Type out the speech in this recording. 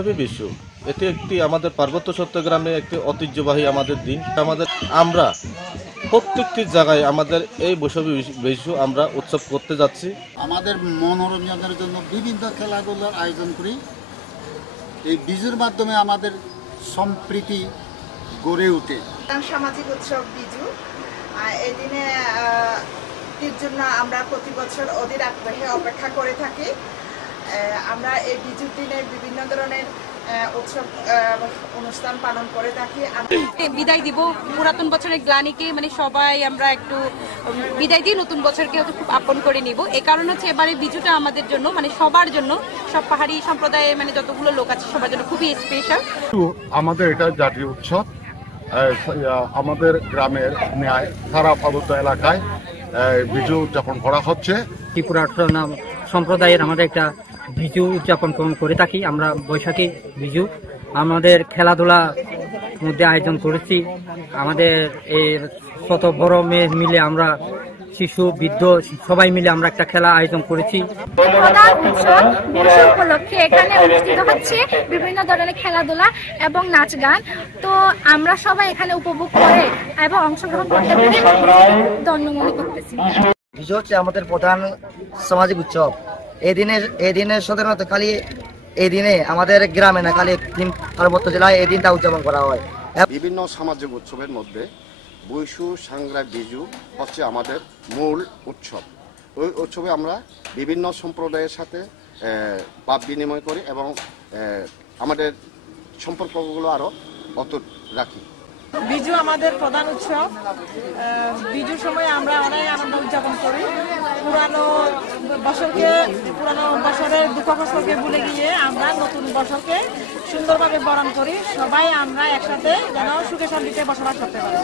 বৈশাখী বিশু এটি একটি আমাদের পার্বত্য চট্টগ্রামে একটি ঐতিহ্যবাহী আমাদের দিন। আমরা প্রত্যেকটি জায়গায় আমাদের এই বৈশাখী বিশু আমরা উৎসব করতে যাচ্ছি। আমাদের মনোরঞ্জনের জন্য বিভিন্ন খেলাধুলার আয়োজন করি। এই বিজুর মাধ্যমে আমাদের সম্প্রীতি গড়ে ওঠে। সামাজিক উৎসব বিজু, এই দিনে জন্য আমরা প্রতি বছর অধীর আগ্রহে অপেক্ষা করে থাকি। আমরা এই বিজুর দিনে বিভিন্ন ধরনের উৎসব অনুষ্ঠান পালন করে থাকি। বিদায় দিব পুরাতন বছরের গ্লানিকে, মানে সবাই আমরা একটু বিদায় দিয়ে নতুন বছরকে খুব আপন করে নিব। এই কারণ হচ্ছে এবারে বিজুটা আমাদের জন্য, মানে সবার জন্য, সব পাহাড়ি সম্প্রদায়ের মানে যতগুলো লোক আছে সবার জন্য খুবই স্পেশাল। আমাদের এটা জাতীয় উৎসব। আমাদের গ্রামের ন্যায় সারা পার্বত্য এলাকায় বিজু উদযাপন করা হচ্ছে। ত্রিপুরা সম্প্রদায়ের আমাদের একটা বিজু উদযাপন করে থাকি আমরা, বৈশাখী বিজু। আমাদের খেলাধুলা মধ্যে আয়োজন করেছি। আমাদের এই শত বড় মেয়ে মিলে আমরা, শিশু বৃদ্ধ সবাই মিলে আমরা একটা খেলা আয়োজন করেছি। প্রধান উৎসব বিশু উপলক্ষে এখানে অনুষ্ঠিত হচ্ছে বিভিন্ন ধরনের খেলাধুলা এবং নাচ গান। তো আমরা সবাই এখানে উপভোগ করে এবং অংশগ্রহণ করতে পেরে ধন্য মনে করতেছি। বিজু হচ্ছে আমাদের প্রধান সামাজিক উৎসব। এই দিনের সাধারণত খালি এই দিনে আমাদের গ্রামে না, খালি পার্বত্য জেলায় এই দিনটা উদযাপন করা হয়। বিভিন্ন সামাজিক উৎসবের মধ্যে বৈশু সাংগ্রা বিজু হচ্ছে আমাদের মূল উৎসব। ওই উৎসবে আমরা বিভিন্ন সম্প্রদায়ের সাথে ভাব বিনিময় করি এবং আমাদের সম্পর্কগুলো আরও অটুট রাখি। বিজু আমাদের প্রধান উৎসব। বিজুর সময় আমরা অনেক আনন্দ উদযাপন করি। পুরানো বছরের দুঃখ কষ্টকে ভুলে গিয়ে আমরা নতুন বছরকে সুন্দরভাবে বরণ করি। সবাই আমরা একসাথে যেন সুখে শান্তিতে বসবাস করতে পারি।